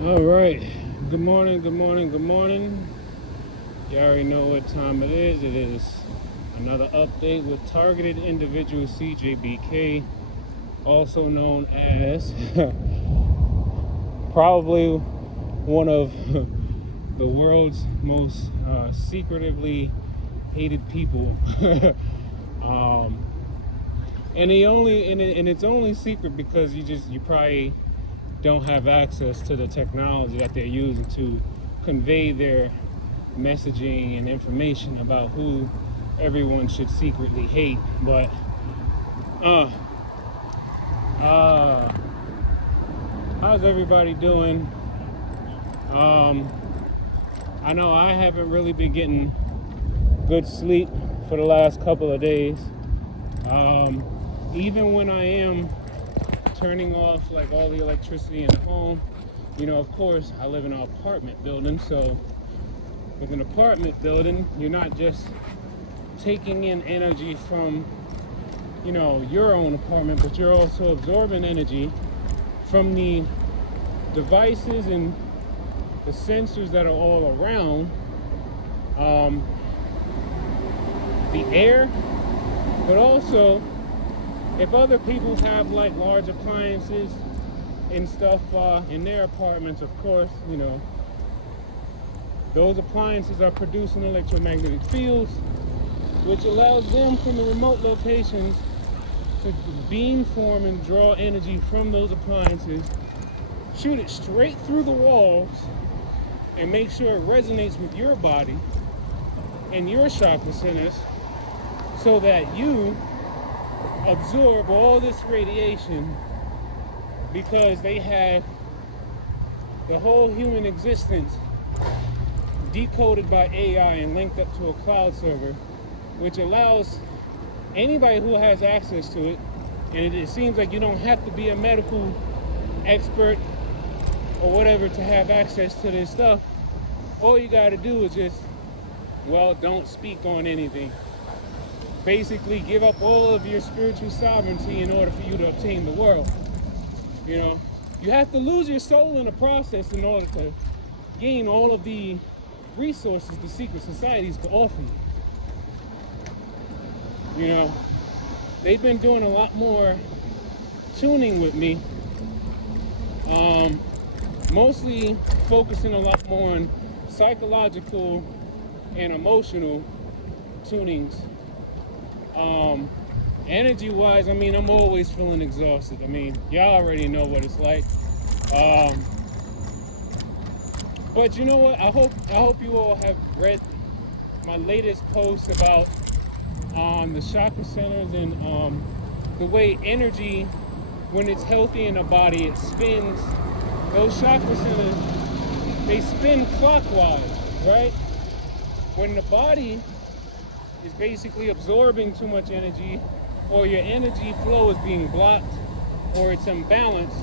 All right. Good morning, good morning, good morning. You already know what time it is. It is another update with Targeted Individual CJBK, also known as probably one of the world's most secretively hated people. um, and it's only secret because you probably don't have access to the technology that they're using to convey their messaging and information about who everyone should secretly hate. But uh uh how's everybody doing? um I know I haven't really been getting good sleep for the last couple of days. um Even when I am turning off like all the electricity in the home, of course I live in an apartment building, so with an apartment building you're not just taking in energy from your own apartment, but you're also absorbing energy from the devices and the sensors that are all around, um, the air. But also, if other people have like large appliances and stuff in their apartments, of course, those appliances are producing electromagnetic fields, which allows them from the remote locations to beamform and draw energy from those appliances, shoot it straight through the walls, and make sure it resonates with your body and your chakra centers so that you absorb all this radiation, because they have the whole human existence decoded by AI and linked up to a cloud server, which allows anybody who has access to it. And it seems like you don't have to be a medical expert or whatever to have access to this stuff. All you got to do is just, don't speak on anything. Basically, give up all of your spiritual sovereignty in order for you to obtain the world. You have to lose your soul in the process in order to gain all of the resources the secret societies can offer you. They've been doing a lot more tuning with me, mostly focusing a lot more on psychological and emotional tunings. Energy wise, I'm always feeling exhausted. Y'all already know what it's like. But you know what? I hope you all have read my latest post about the chakra centers and the way energy, when it's healthy in the body, it spins. Those chakra centers, they spin clockwise, right? When the body is basically absorbing too much energy, or your energy flow is being blocked, or it's imbalanced,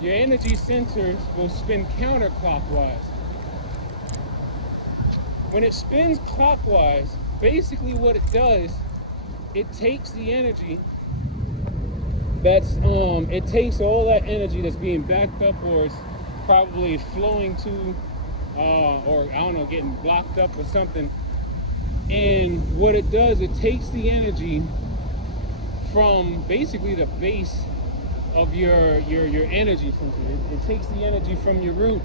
your energy sensors will spin counterclockwise. When it spins clockwise, basically what it does, it takes the energy it takes all that energy that's being backed up, or is probably flowing to, or I don't know, getting blocked up or something. And what it does, it takes the energy from basically the base of your energy center. It takes the energy from your root,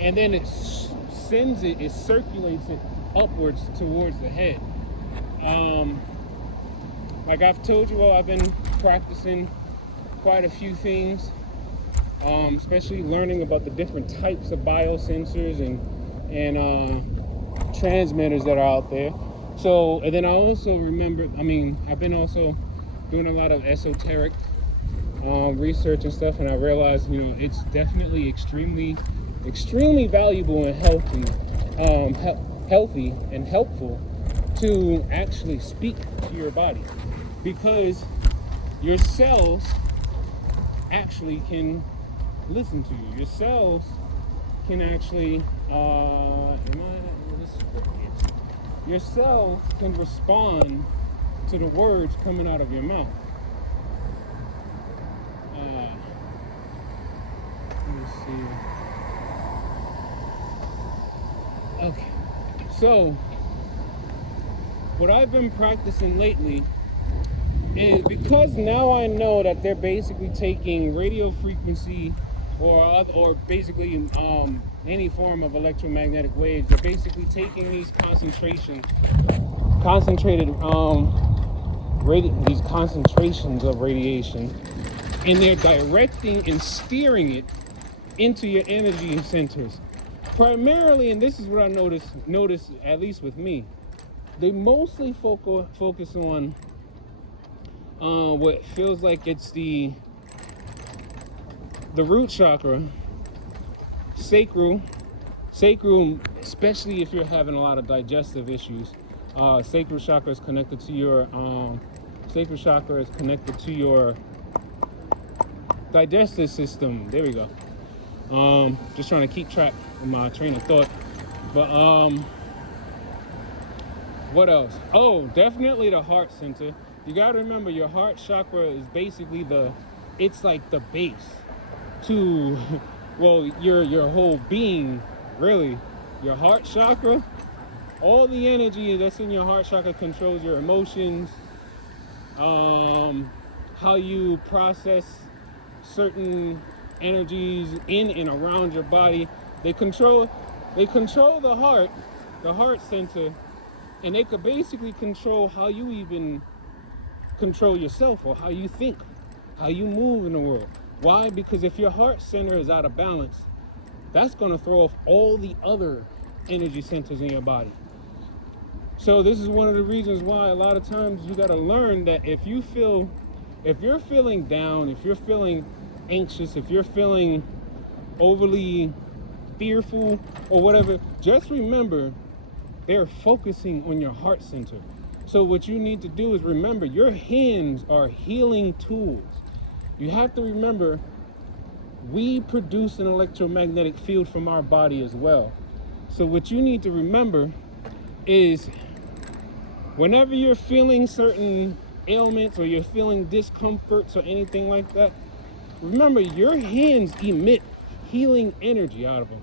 and then it circulates it upwards towards the head. Like I've told you all, I've been practicing quite a few things, especially learning about the different types of biosensors and transmitters that are out there. So, and then I also remember, I've been also doing a lot of esoteric research and stuff, and I realized, it's definitely extremely valuable and healthy and helpful to actually speak to your body, because your cells actually can listen to you. Your cells can actually, your cells can respond to the words coming out of your mouth. Let me see. Okay. So, what I've been practicing lately is, because now I know that they're basically taking radio frequency or basically any form of electromagnetic waves. They're basically taking these concentrated these concentrations of radiation, and they're directing and steering it into your energy centers. Primarily, and this is what I notice at least with me, they mostly focus on what feels like it's the root chakra, sacral, especially if you're having a lot of digestive issues. Sacral chakra is connected to your digestive system. There we go. Just trying to keep track of my train of thought. But what else? Oh, definitely the heart center. You gotta remember, your heart chakra is basically it's like the base to, well, your whole being, really. Your heart chakra, all the energy that's in your heart chakra controls your emotions, how you process certain energies in and around your body. They control the heart center, and they could basically control how you even control yourself, or how you think, how you move in the world. Why? Because if your heart center is out of balance, that's going to throw off all the other energy centers in your body. So this is one of the reasons why a lot of times you got to learn that if you're feeling down, if you're feeling anxious, if you're feeling overly fearful or whatever, just remember they're focusing on your heart center. So what you need to do is remember, your hands are healing tools. You have to remember, we produce an electromagnetic field from our body as well. So what you need to remember is, whenever you're feeling certain ailments or you're feeling discomforts or anything like that, remember, your hands emit healing energy out of them.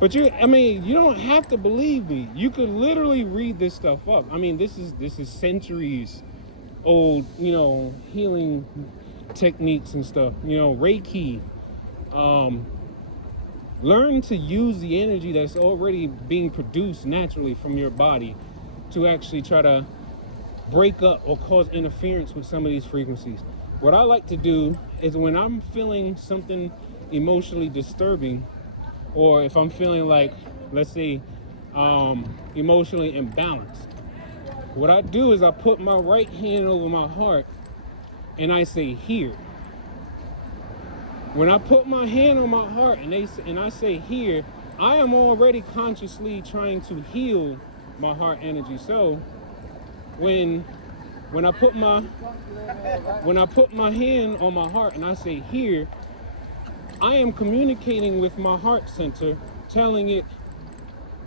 But you don't have to believe me. You could literally read this stuff up. I mean, this is centuries old, healing techniques and stuff. Reiki. Learn to use the energy that's already being produced naturally from your body to actually try to break up or cause interference with some of these frequencies. What I like to do is, when I'm feeling something emotionally disturbing, or if I'm feeling like, let's say, emotionally imbalanced, what I do is I put my right hand over my heart and I say, here. When I put my hand on my heart and I say, here, I am already consciously trying to heal my heart energy. So when I put my hand on my heart and I say, here, I am communicating with my heart center, telling it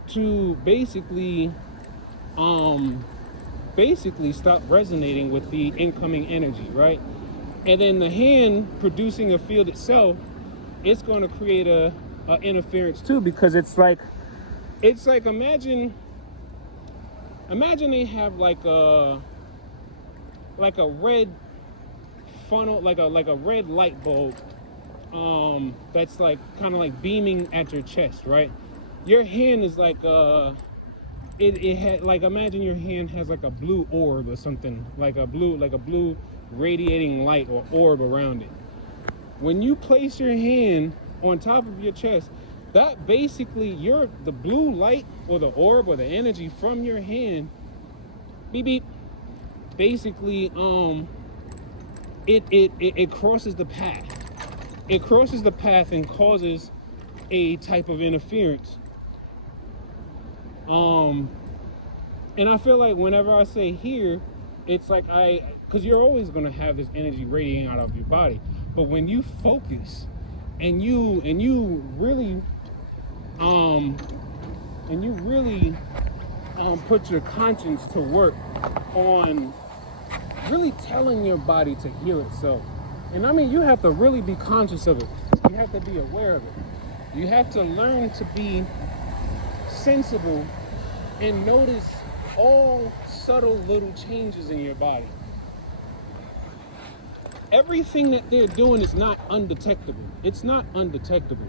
to basically stop resonating with the incoming energy, right? And then the hand producing a field itself, it's going to create a interference too, because it's like imagine they have like a red funnel, like a red light bulb, that's like kind of like beaming at your chest, right? Your hand is like it had, like, imagine your hand has like a blue orb or something, like a blue radiating light or orb around it. When you place your hand on top of your chest, that basically, the blue light or the orb or the energy from your hand, beep beep, basically it crosses the path. It crosses the path and causes a type of interference. And I feel like whenever I say here, it's like because you're always going to have this energy radiating out of your body. But when you focus and you really put your conscience to work on really telling your body to heal itself, And I mean, you have to really be conscious of it. You have to be aware of it. You have to learn to be sensible and notice all subtle little changes in your body. Everything that they're doing is not undetectable. It's not undetectable.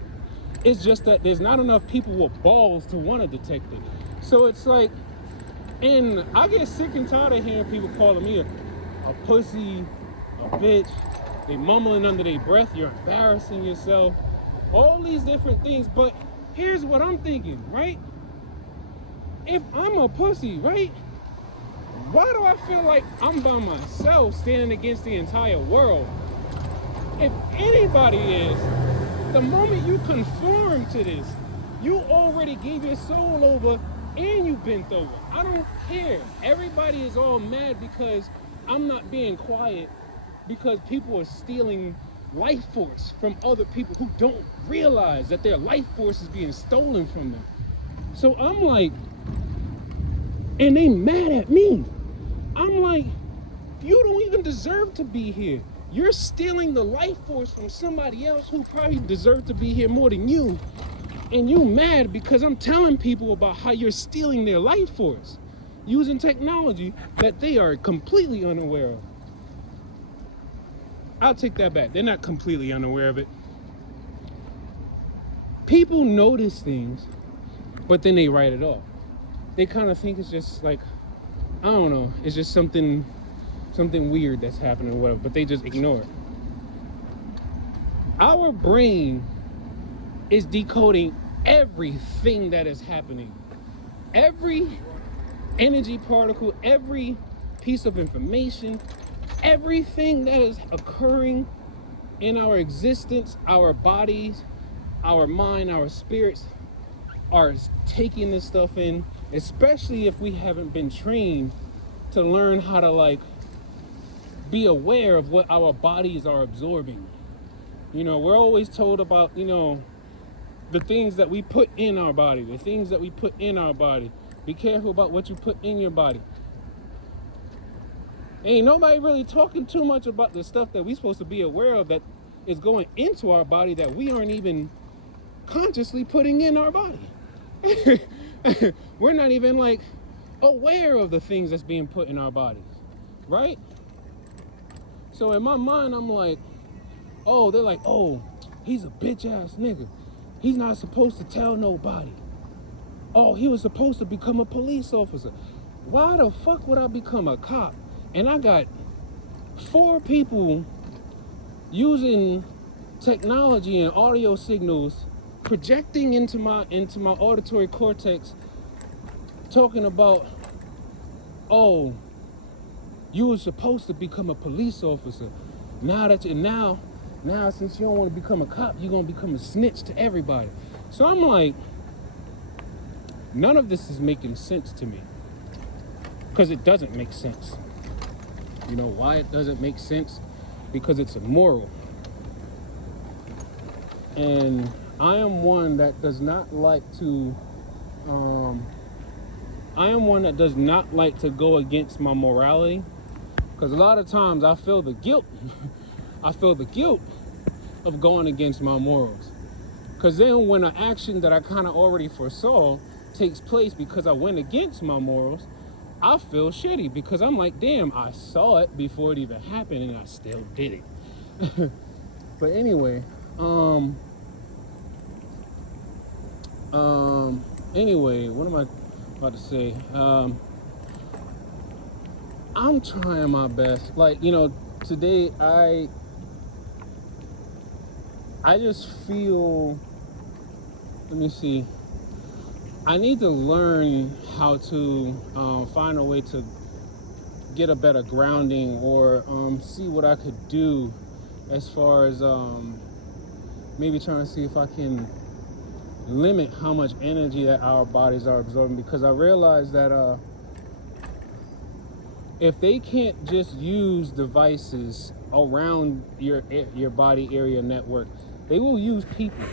It's just that there's not enough people with balls to want to detect it. So it's like, and I get sick and tired of hearing people calling me a pussy, a bitch. They mumbling under their breath, you're embarrassing yourself. All these different things. But here's what I'm thinking, right? If I'm a pussy, right? Why do I feel like I'm by myself standing against the entire world? If anybody is, the moment you conform to this, you already gave your soul over and you bent over. I don't care. Everybody is all mad because I'm not being quiet, because people are stealing life force from other people who don't realize that their life force is being stolen from them. So I'm like, and they mad at me. I'm like, you don't even deserve to be here. You're stealing the life force from somebody else who probably deserves to be here more than you. And you mad because I'm telling people about how you're stealing their life force using technology that they are completely unaware of. I'll take that back. They're not completely unaware of it. People notice things, but then they write it off. They kind of think it's just like, I don't know, it's just something weird that's happening or whatever, but they just ignore it. Our brain is decoding everything that is happening. Every energy particle, every piece of information, everything that is occurring in our existence, our bodies, our mind, our spirits are taking this stuff in, especially if we haven't been trained to learn how to like be aware of what our bodies are absorbing. You know, we're always told about, you know, the things that we put in our body, the things that we put in our body. Be careful about what you put in your body. Ain't nobody really talking too much about the stuff that we're supposed to be aware of that is going into our body that we aren't even consciously putting in our body. We're not even like aware of the things that's being put in our bodies, right? So in my mind, I'm like, oh, they're like, oh, he's a bitch ass nigga. He's not supposed to tell nobody. Oh, he was supposed to become a police officer. Why the fuck would I become a cop? And I got 4 people using technology and audio signals projecting into my auditory cortex, talking about, oh, you were supposed to become a police officer. Now since you don't want to become a cop, you're gonna become a snitch to everybody. So I'm like, none of this is making sense to me, because it doesn't make sense. You know why it doesn't make sense? Because it's immoral. And I am one that does not like to go against my morality, because a lot of times I feel the guilt. I feel the guilt of going against my morals. Because then when an action that I kind of already foresaw takes place because I went against my morals, I feel shitty, because I'm like, damn, I saw it before it even happened and I still did it. But anyway, what am I about to say? I'm trying my best. Like, you know, today I just feel, let me see, I need to learn how to find a way to get a better grounding, or see what I could do as far as maybe trying to see if I can limit how much energy that our bodies are absorbing, because I realize that if they can't just use devices around your body area network, they will use people.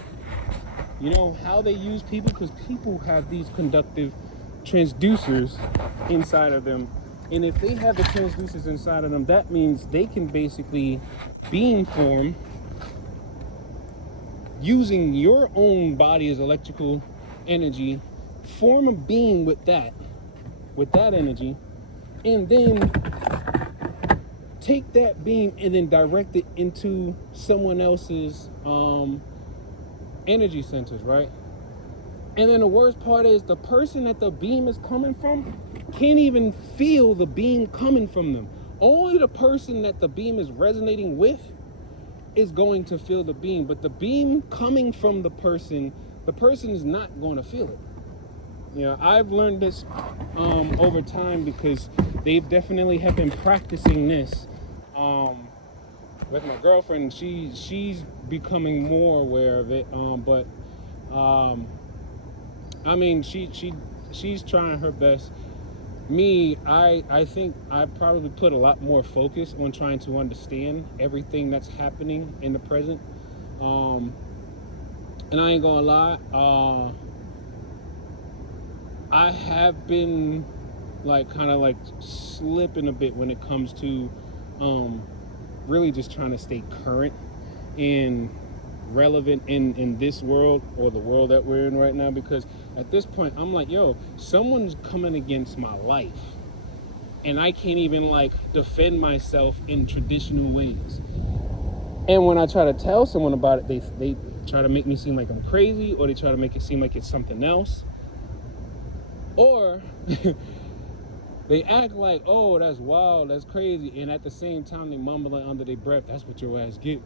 You know how they use people? Because people have these conductive transducers inside of them And if they have the transducers inside of them, that means they can basically beam form using your own body's electrical energy, form a beam with that energy, and then take that beam and then direct it into someone else's energy centers, right? And then the worst part is the person that the beam is coming from can't even feel the beam coming from them. Only the person that the beam is resonating with is going to feel the beam, but the beam coming from the person is not going to feel it. You know, I've learned this over time because they've definitely have been practicing this with my girlfriend. She's becoming more aware of it, but I mean, she's trying her best. Me, I think I probably put a lot more focus on trying to understand everything that's happening in the present. And I ain't gonna lie, I have been kind of slipping a bit when it comes to really just trying to stay current and relevant in this world, or the world that we're in right now, because at this point I'm like, yo, someone's coming against my life and I can't even defend myself in traditional ways. And when I try to tell someone about it, they try to make me seem like I'm crazy, or they try to make it seem like it's something else, or they act like, oh, that's wild, that's crazy, and at the same time they mumble under their breath, that's what your ass get.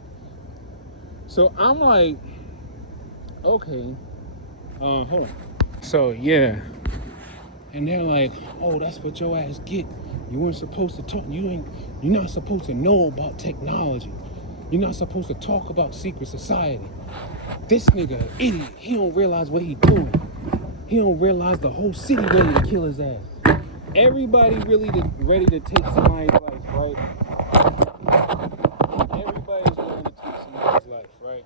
So I'm like, okay, hold on. So yeah, and they're like, oh, that's what your ass get. You weren't supposed to talk. You're not supposed to know about technology. You're not supposed to talk about secret society. This nigga, an idiot. He don't realize what he doing. He don't realize the whole city ready to kill his ass. Everybody really ready to take somebody's life, right? Everybody's willing to take somebody's life, right?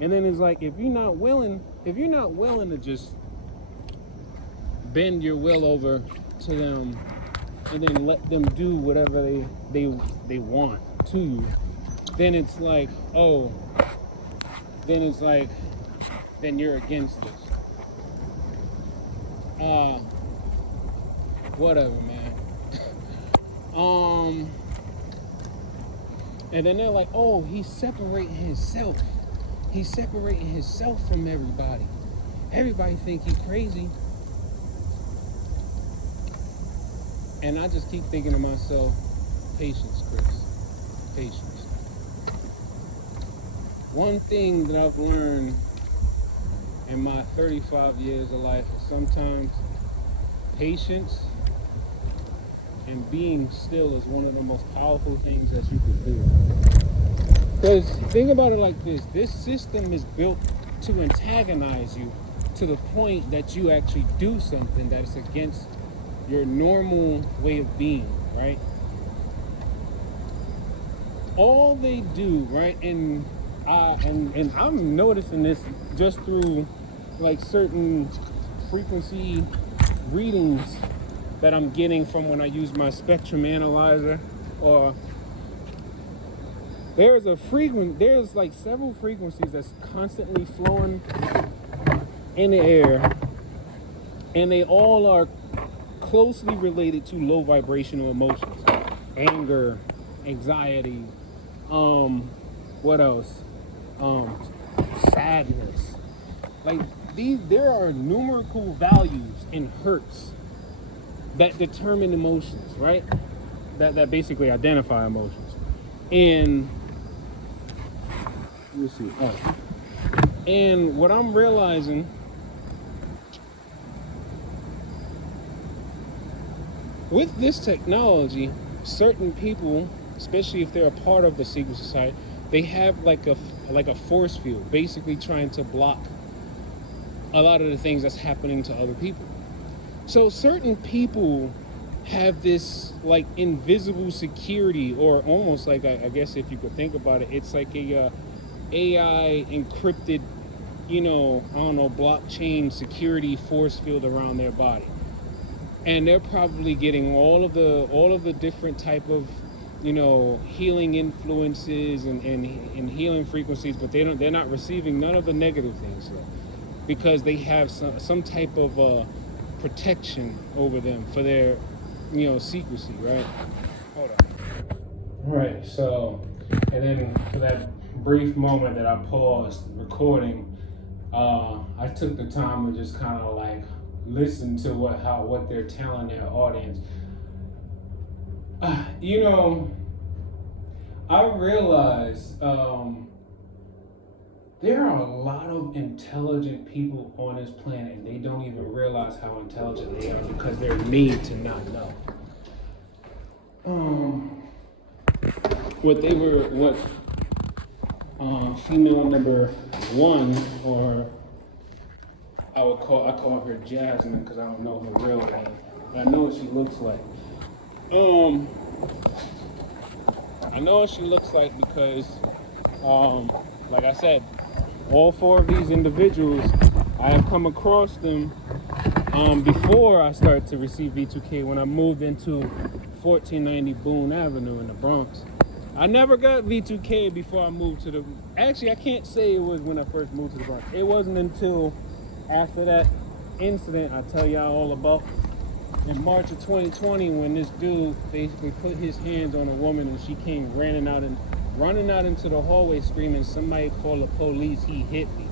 And then it's like, if you're not willing to just bend your will over to them and then let them do whatever they want to you, then it's like, oh, then you're against this. Whatever, man. And then they're like, oh, he's separating himself from everybody. Everybody think he's crazy. And I just keep thinking to myself, patience, Chris, patience. One thing that I've learned in my 35 years of life is sometimes patience and being still is one of the most powerful things that you can do. Because think about it like this. This system is built to antagonize you to the point that you actually do something that is against your normal way of being, right? All they do, right, and I'm noticing this just through certain frequency readings that I'm getting from when I use my spectrum analyzer, or there's several frequencies that's constantly flowing in the air, and they all are closely related to low vibrational emotions: anger, anxiety, what else? Sadness. There are numerical values in hertz that determine emotions, right? That basically identify emotions. And let me see. Oh. And what I'm realizing, with this technology, certain people, especially if they're a part of the secret society, they have like a force field, basically trying to block a lot of the things that's happening to other people. So certain people have this invisible security, or almost I guess if you could think about it, it's like a AI encrypted, blockchain security force field around their body. and they're probably getting all of the different type of, healing influences and healing frequencies, but they're not receiving none of the negative things yet, because they have some type of protection over them for their secrecy, right? Hold on. Right. So, and then for that brief moment that I paused recording, I took the time to just kind of like listen to what they're telling their audience. I realize there are a lot of intelligent people on this planet, and they don't even realize how intelligent they are because they're made to not know. Female number one, or I call her Jasmine because I don't know her real name, but I know what she looks like. I know what she looks like because, like I said, all four of these individuals, I have come across them before I started to receive V2K when I moved into 1490 Boone Avenue in the Bronx. I never got V2K before I moved to actually, I can't say it was when I first moved to the Bronx. It wasn't until after that incident I tell y'all all about in March of 2020, when this dude basically put his hands on a woman and she came running out into the hallway screaming, "Somebody call the police, he hit me."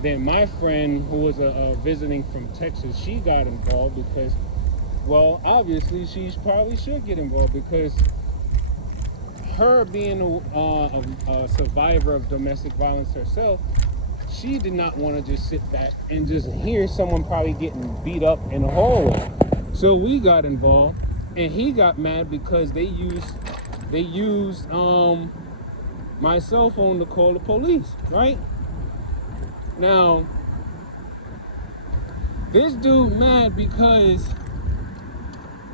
Then my friend, who was visiting from Texas, she got involved because, well, obviously she probably should get involved because her being a survivor of domestic violence herself, she did not want to just sit back and just hear someone probably getting beat up in the hallway. So we got involved, and he got mad because they used my cell phone to call the police, right? Now, this dude mad because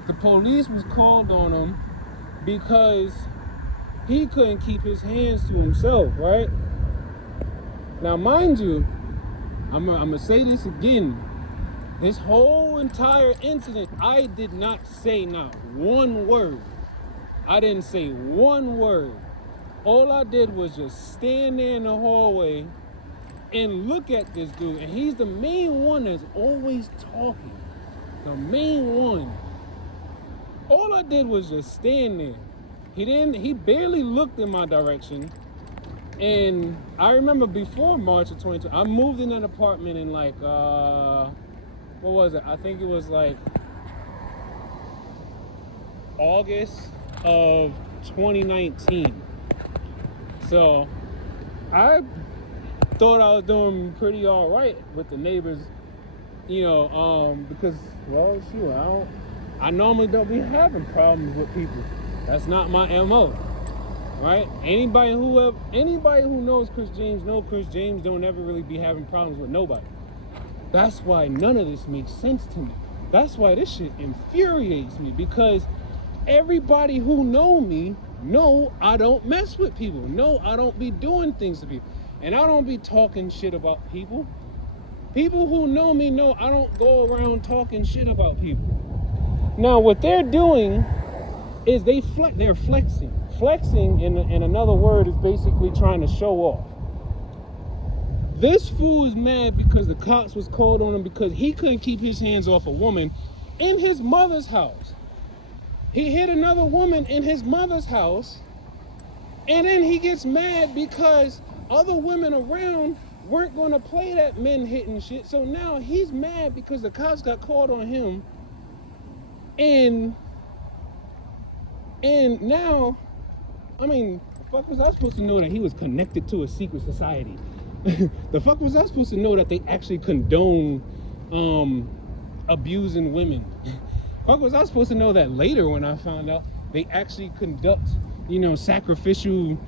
the police was called on him because he couldn't keep his hands to himself, right? Now, mind you, I'm gonna say this again. This whole entire incident, I did not say not one word. I didn't say one word. All I did was just stand there in the hallway and look at this dude. And he's the main one that's always talking. The main one. All I did was just stand there. He barely looked in my direction. And I remember before March of 2020, I moved in an apartment in like, what was it? I think it was like August of 2019. So I thought I was doing pretty all right with the neighbors, because, well, shoot, I normally don't be having problems with people. That's not my MO, right? Anybody who knows Chris James don't ever really be having problems with nobody. That's why none of this makes sense to me. That's why this shit infuriates me, because everybody who know me know I don't mess with people. No, I don't be doing things to people. And I don't be talking shit about people. People who know me know I don't go around talking shit about people. Now, what they're doing is they're flexing. Flexing, in another word, is basically trying to show off. This fool is mad because the cops was called on him because he couldn't keep his hands off a woman in his mother's house. He hit another woman in his mother's house, and then he gets mad because other women around weren't going to play that men hitting shit. So now he's mad because the cops got called on him, and now, I mean, the fuck was I supposed to know that he was connected to a secret society? The fuck was I supposed to know that they actually condone abusing women? Fuck was I supposed to know that later when I found out they actually conduct, sacrificial,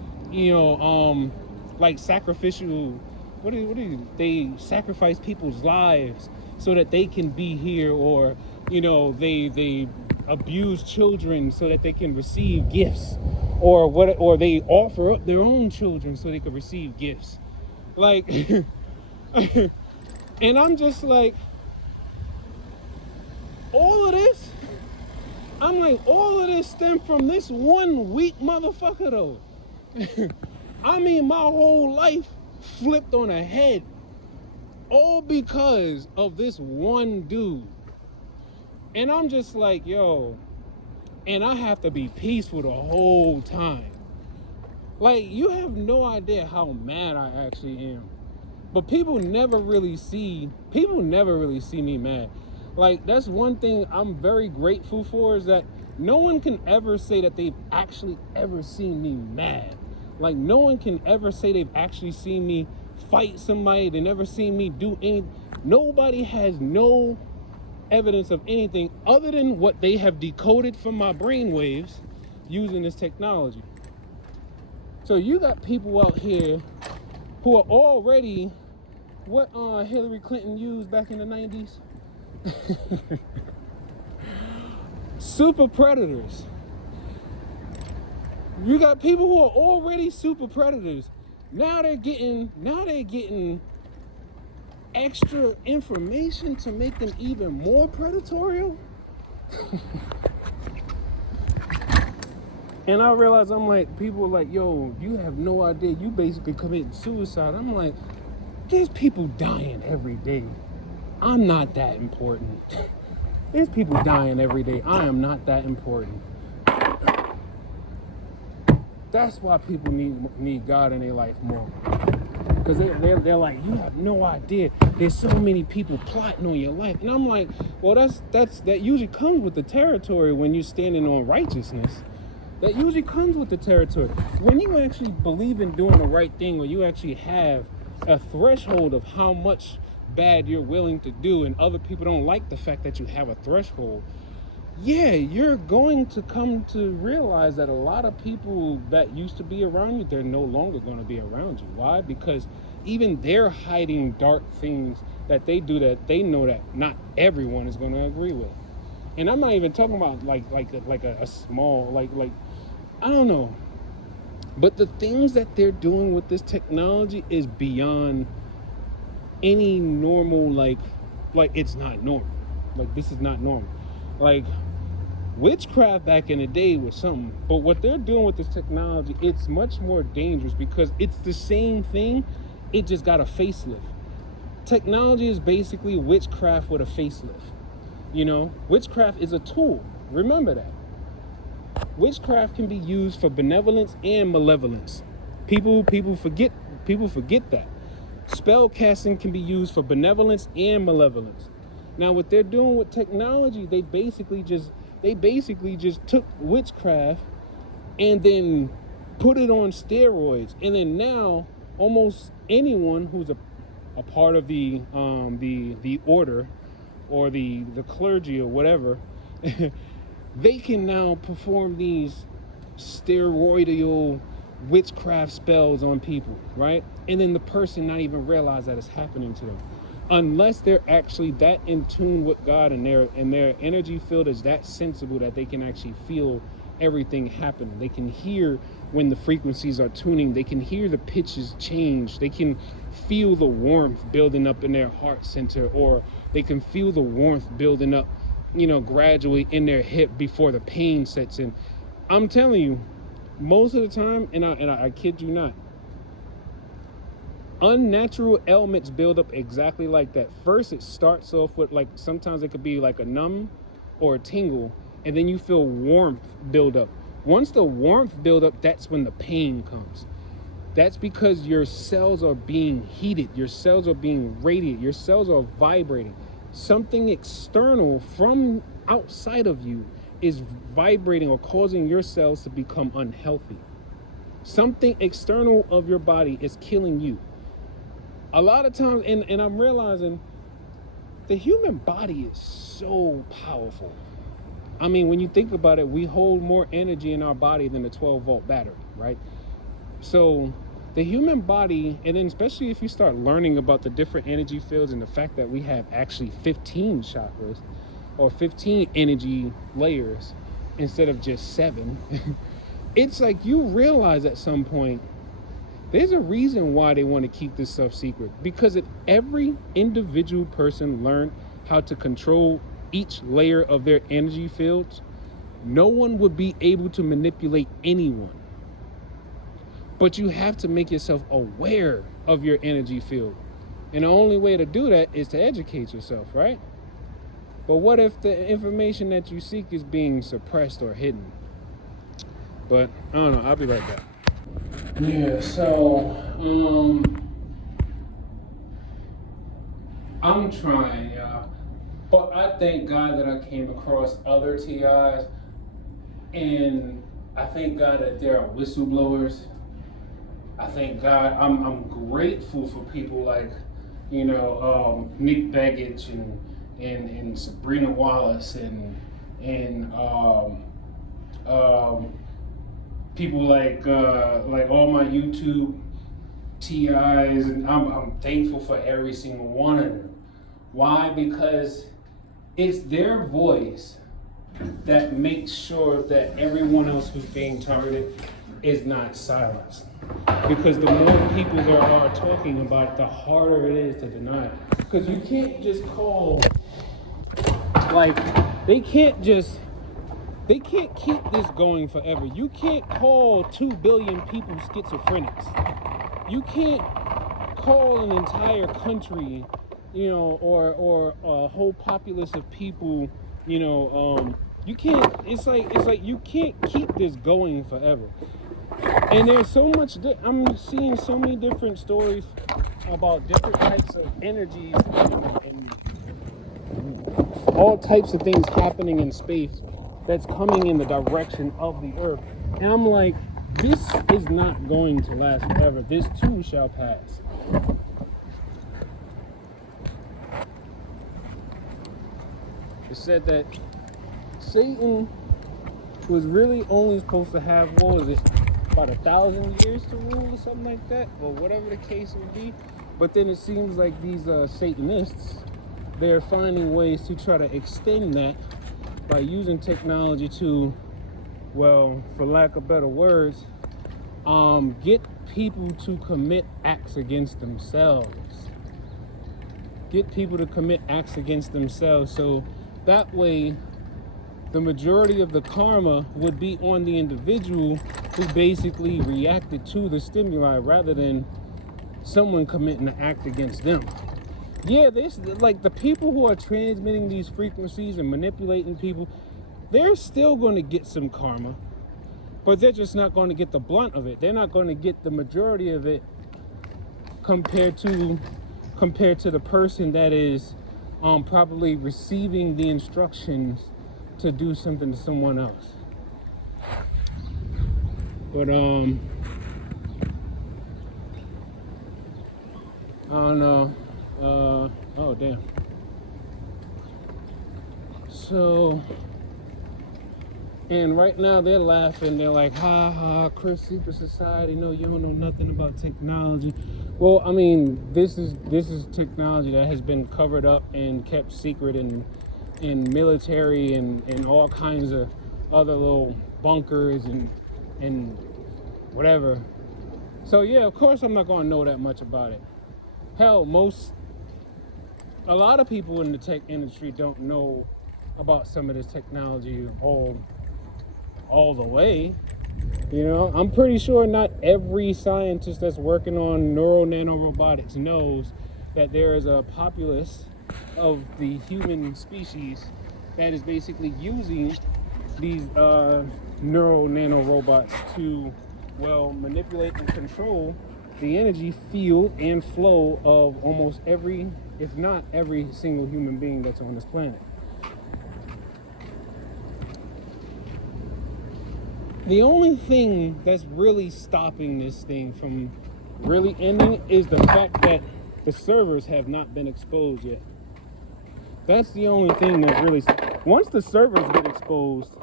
they sacrifice people's lives so that they can be here, or, they abuse children so that they can receive gifts, or they offer up their own children so they can receive gifts. Like, and I'm just like, all of this, all of this stemmed from this one weak motherfucker though. I mean, my whole life flipped on a head. All because of this one dude. And I'm just like, yo, and I have to be peaceful the whole time. Like, you have no idea how mad I actually am. But people never really see me mad. Like, that's one thing I'm very grateful for, is that no one can ever say that they've actually ever seen me mad. Like, no one can ever say they've actually seen me fight somebody. They never seen me do anything. Nobody has no evidence of anything other than what they have decoded from my brain waves using this technology. So you got people out here who are already what Hillary Clinton used back in the 90s. Super predators. You got people who are already super predators. Now they're getting extra information to make them even more predatorial. And I realize, I'm like, people are like, yo, you have no idea, you basically committed suicide. I'm like, there's people dying every day. I'm not that important. There's people dying every day. I am not that important. That's why people need God in their life more. Because they're like, you have no idea. There's so many people plotting on your life. And I'm like, well, that usually comes with the territory when you're standing on righteousness. That usually comes with the territory. When you actually believe in doing the right thing, or you actually have a threshold of how much bad you're willing to do, and other people don't like the fact that you have a threshold, yeah, you're going to come to realize that a lot of people that used to be around you, they're no longer going to be around you. Why? Because even they're hiding dark things that they do that they know that not everyone is going to agree with. And I'm not even talking about like a small, like I don't know. But the things that they're doing with this technology is beyond any normal, like it's not normal. Like, this is not normal. Like, witchcraft back in the day was something, but what they're doing with this technology, it's much more dangerous because it's the same thing, it just got a facelift. Technology is basically witchcraft with a facelift. You know, witchcraft is a tool. Remember that. Witchcraft can be used for benevolence and malevolence. People forget that. Spell casting can be used for benevolence and malevolence. Now, what they're doing with technology, they basically just took witchcraft and then put it on steroids. And then now almost anyone who's a part of the order or the clergy or whatever, they can now perform these steroidal witchcraft spells on people, right? And then the person not even realize that it's happening to them, unless they're actually that in tune with God, and their energy field is that sensible that they can actually feel everything happening. They can hear when the frequencies are tuning. They can hear the pitches change. They can feel the warmth building up in their heart center, or they can feel the warmth building up, gradually in their hip before the pain sets in. I'm telling you, most of the time, and I kid you not, unnatural elements build up exactly like that. First, it starts off with, like, sometimes it could be like a numb or a tingle, and then you feel warmth build up. Once the warmth build up, that's when the pain comes. That's because your cells are being heated, your cells are being radiated, your cells are vibrating. Something external from outside of you is vibrating or causing your cells to become unhealthy. Something external of your body is killing you. A lot of times, and I'm realizing the human body is so powerful. I mean, when you think about it, we hold more energy in our body than a 12-volt battery, right? So the human body, and then especially if you start learning about the different energy fields and the fact that we have actually 15 chakras or 15 energy layers instead of just 7, it's like you realize at some point there's a reason why they want to keep this stuff secret. Because if every individual person learned how to control each layer of their energy fields, no one would be able to manipulate anyone. But you have to make yourself aware of your energy field. And the only way to do that is to educate yourself, right? But what if the information that you seek is being suppressed or hidden? But I don't know, I'll be right back. Yeah, so I'm trying, y'all. But I thank God that I came across other TIs, and I thank God that there are whistleblowers. I thank God, I'm grateful for people like, Nick Begich and Sabrina Wallace and people like all my YouTube TIs, and I'm thankful for every single one of them. Why? Because it's their voice that makes sure that everyone else who's being targeted is not silenced. Because the more people there are talking about it, the harder it is to deny it. Because you can't just call, they can't keep this going forever. You can't call 2 billion people schizophrenics. You can't call an entire country, or a whole populace of people, you can't, it's like you can't keep this going forever. And there's so much, I'm seeing so many different stories about different types of energies and all types of things happening in space that's coming in the direction of the Earth. And I'm like, this is not going to last forever. This too shall pass. It said that Satan was really only supposed to have, about 1,000 years to rule or something like that, or whatever the case would be. But then it seems like these Satanists, they're finding ways to try to extend that by using technology to, well, for lack of better words, get people to commit acts against themselves. Get people to commit acts against themselves, so that way the majority of the karma would be on the individual who basically reacted to the stimuli rather than someone committing an act against them. Yeah, the people who are transmitting these frequencies and manipulating people, they're still going to get some karma, but they're just not going to get the blunt of it. They're not going to get the majority of it compared to the person that is probably receiving the instructions to do something to someone else. But I don't know. Oh damn. So, and right now they're laughing. They're like, ha ha, Chris, secret society. No, you don't know nothing about technology. Well, I mean, this is technology that has been covered up and kept secret in military and all kinds of other little bunkers and whatever. So yeah, of course I'm not gonna know that much about it. Hell, a lot of people in the tech industry don't know about some of this technology all the way. I'm pretty sure not every scientist that's working on nanorobotics knows that there is a populace of the human species that is basically using these nanorobots to, manipulate and control the energy field and flow of almost every, if not every single human being that's on this planet. The only thing that's really stopping this thing from really ending is the fact that the servers have not been exposed yet. That's the only thing that really, once the servers get exposed,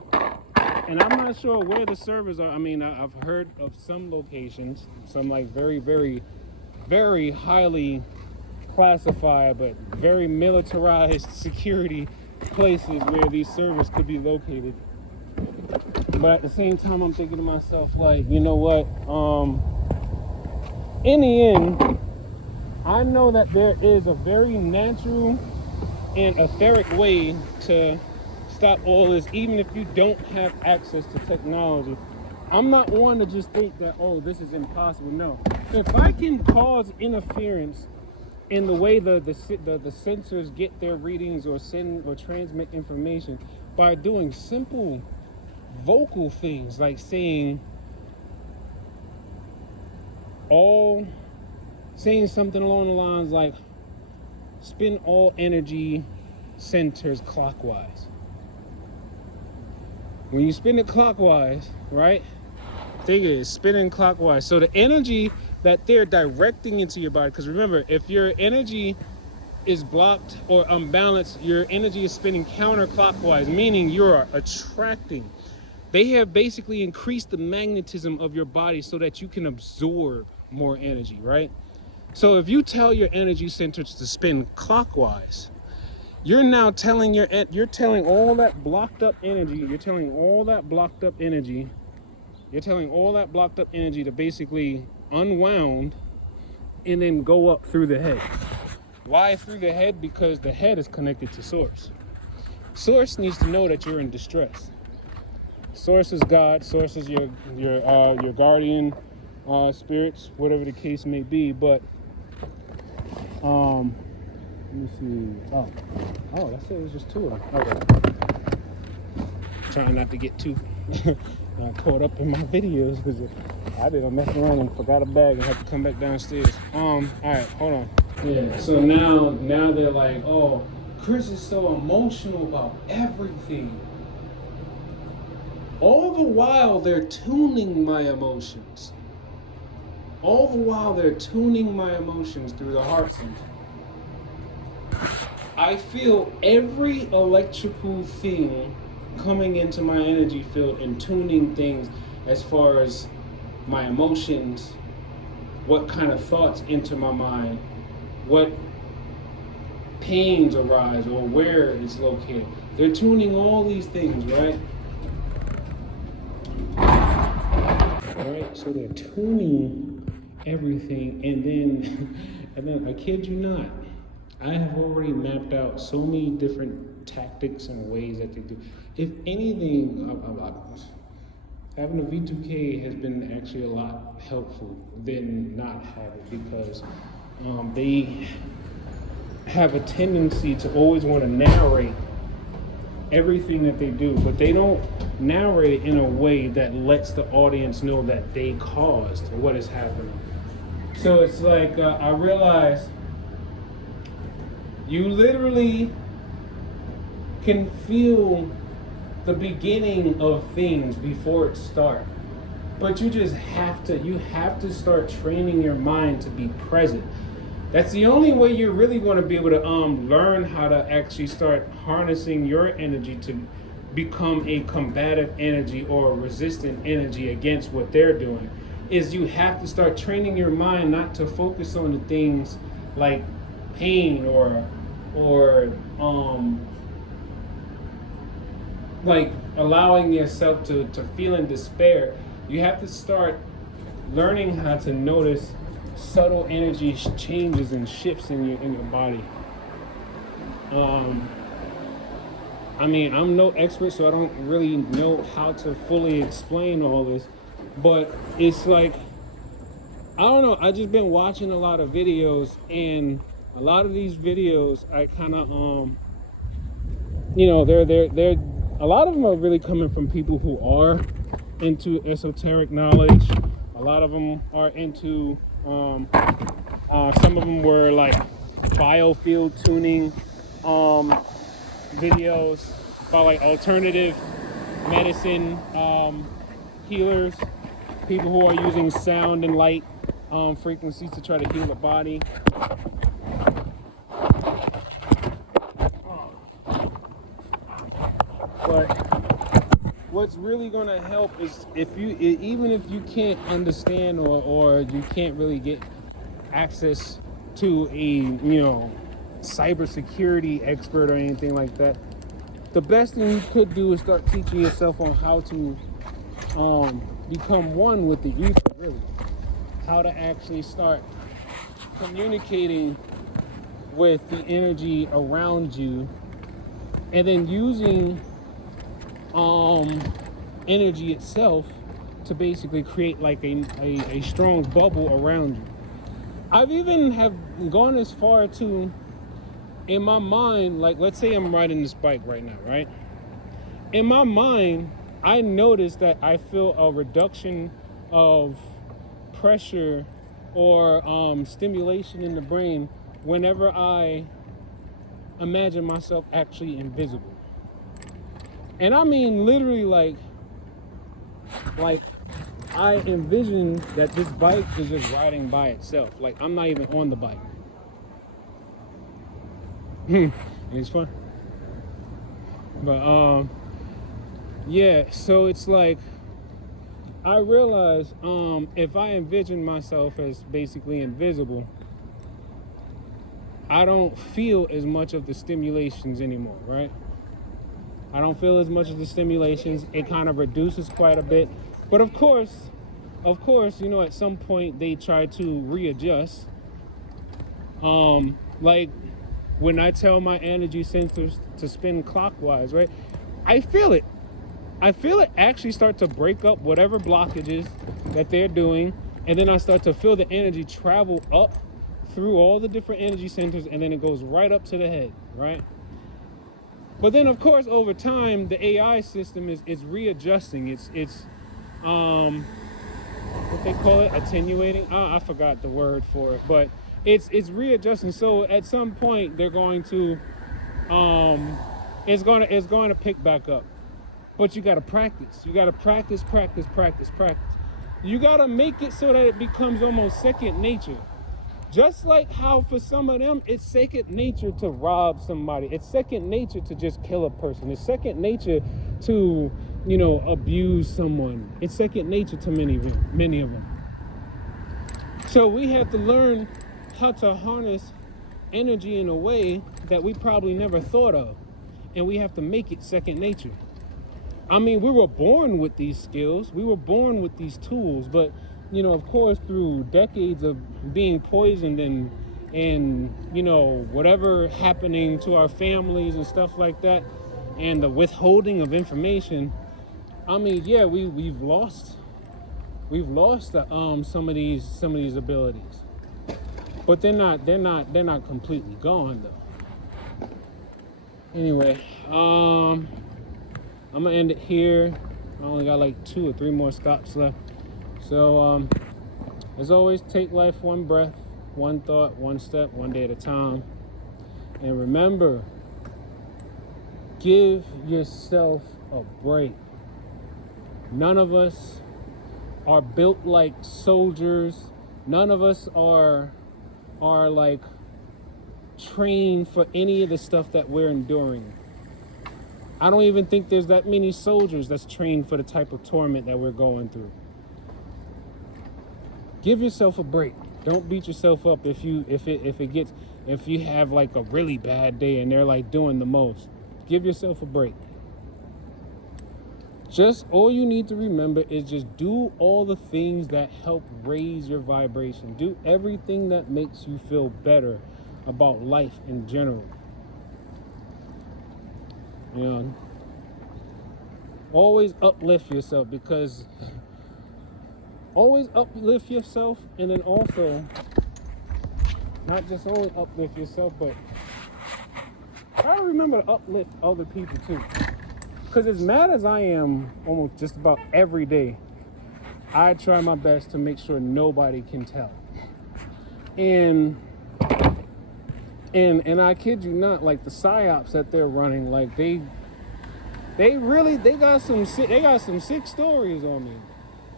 and I'm not sure where the servers are. I mean, I've heard of some locations, some like very, very, very highly classified, but very militarized security places where these servers could be located. But at the same time, I'm thinking to myself, like, you know what? In the end, I know that there is a very natural and etheric way to stop all this, even if you don't have access to technology. I'm not one to just think that, oh, this is impossible. No. If I can cause interference in the way the sensors get their readings or send or transmit information by doing simple vocal things like saying something along the lines like spin all energy centers clockwise. When you spin it clockwise, right? Think it is spinning clockwise. So the energy that they're directing into your body, because remember, if your energy is blocked or unbalanced, your energy is spinning counterclockwise, meaning you're attracting. They have basically increased the magnetism of your body so that you can absorb more energy, right? So if you tell your energy centers to spin clockwise, you're now telling all that blocked up energy, you're telling all that blocked up energy to basically unwound and then go up through the head. Why through the head? Because the head is connected to Source. Source needs to know that you're in distress. Source is God. Source is your guardian spirits, whatever the case may be. But let me see. Oh, that's it. It was just two of them. Okay. Trying not to get too caught up in my videos because I did a mess around and forgot a bag and had to come back downstairs. All right, hold on. Yeah. So now they're like, oh, Chris is so emotional about everything. All the while they're tuning my emotions. Through the heart center. I feel every electrical thing coming into my energy field and tuning things as far as my emotions, what kind of thoughts enter my mind, what pains arise or where it's located. They're tuning all these things, right? Alright, so they're tuning everything, and then I kid you not, I have already mapped out so many different tactics and ways that they do. If anything, having a V2K has been actually a lot helpful than not have it, because they have a tendency to always want to narrate everything that they do, but they don't narrate it in a way that lets the audience know that they caused what is happening. So it's like I realized you literally can feel the beginning of things before it starts, but you have to start training your mind to be present. That's the only way you're really going to be able to learn how to actually start harnessing your energy to become a combative energy or a resistant energy against what they're doing, is you have to start training your mind not to focus on the things like pain or like allowing yourself to feel in despair. You have to start learning how to notice subtle energy changes and shifts in your body. I mean, I'm no expert, so I don't really know how to fully explain all this, but it's like, I don't know, I just been watching a lot of videos, and a lot of these videos I kind of they're a lot of them are really coming from people who are into esoteric knowledge. A lot of them are into some of them were like biofield tuning videos about like alternative medicine healers, people who are using sound and light frequencies to try to heal the body. But what's really going to help is even if you can't understand or you can't really get access to a cybersecurity expert or anything like that, the best thing you could do is start teaching yourself on how to become one with the ether, really. How to actually start communicating with the energy around you, and then using energy itself to basically create like a strong bubble around you. I've even have gone as far to, in my mind, like let's say I'm riding this bike right now, right? In my mind, I notice that I feel a reduction of pressure or stimulation in the brain whenever I imagine myself actually invisible. And I mean literally like I envision that this bike is just riding by itself. Like I'm not even on the bike. It's fun. But yeah, so it's like I realize if I envision myself as basically invisible, I don't feel as much of the stimulations anymore, right? I don't feel as much of the stimulations. It kind of reduces quite a bit. But of course, you know, at some point they try to readjust. Like when I tell my energy sensors to spin clockwise, right? I feel it. I feel it actually start to break up whatever blockages that they're doing. And then I start to feel the energy travel up through all the different energy centers, and then it goes right up to the head, right? But then of course over time the AI system is readjusting. It's what they call it, attenuating. I forgot the word for it, but it's readjusting. So at some point they're going to it's going to pick back up. But you got to practice. You got to practice. You got to make it so that it becomes almost second nature. Just like how for some of them, it's second nature to rob somebody. It's second nature to just kill a person. It's second nature to, you know, abuse someone. It's second nature to many of them. So we have to learn how to harness energy in a way that we probably never thought of. And we have to make it second nature. I mean, we were born with these skills. We were born with these tools, but you know, of course, through decades of being poisoned and you know, whatever happening to our families and stuff like that, and the withholding of information, I mean, yeah, we've lost some of these abilities, but they're not completely gone though. Anyway, I'm gonna end it here. I only got like 2 or 3 more stops left. So, as always, take life one breath, one thought, one step, one day at a time. And remember, give yourself a break. None of us are built like soldiers. None of us are like trained for any of the stuff that we're enduring. I don't even think there's that many soldiers that's trained for the type of torment that we're going through. Give yourself a break. Don't beat yourself up if you have like a really bad day and they're like doing the most. Give yourself a break. Just all you need to remember is just do all the things that help raise your vibration. Do everything that makes you feel better about life in general. You know, always uplift yourself, because always uplift yourself, and then also not just only uplift yourself, but try to remember to uplift other people too. Because as mad as I am almost just about every day, I try my best to make sure nobody can tell. And I kid you not, like the psyops that they're running, like they got some sick stories on me.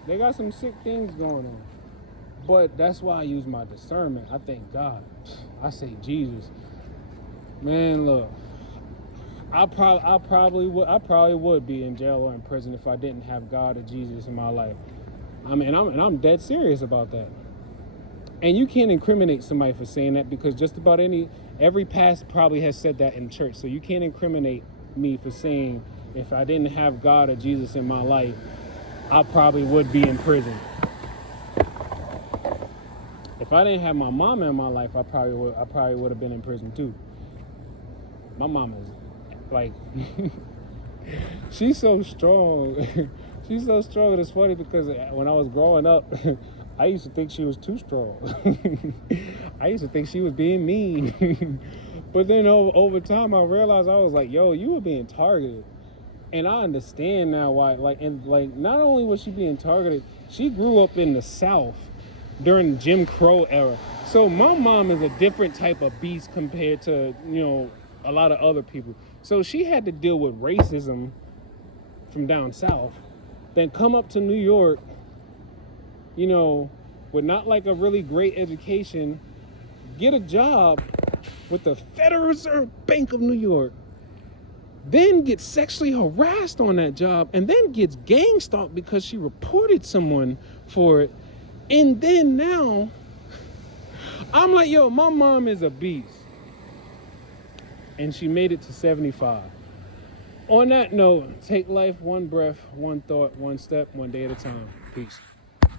They got some sick things going on. But that's why I use my discernment. I thank God. I say Jesus. Man, look, I probably would be in jail or in prison if I didn't have God or Jesus in my life. I mean, I'm dead serious about that. And you can't incriminate somebody for saying that, because just about every pastor probably has said that in church. So you can't incriminate me for saying if I didn't have God or Jesus in my life, I probably would be in prison. If I didn't have my mama in my life, I probably would have been in prison too. My mama is like, she's so strong. She's so strong, and it's funny because when I was growing up, I used to think she was too strong. I used to think she was being mean. But then over time, I realized, I was like, yo, you were being targeted. And I understand now why. Like, not only was she being targeted, she grew up in the South during the Jim Crow era. So my mom is a different type of beast compared to, a lot of other people. So she had to deal with racism from down south, then come up to New York, with not like a really great education, get a job with the Federal Reserve Bank of New York, then gets sexually harassed on that job, and then gets gang stalked because she reported someone for it. And then now, I'm like, yo, my mom is a beast. And she made it to 75. On that note, take life one breath, one thought, one step, one day at a time. Peace.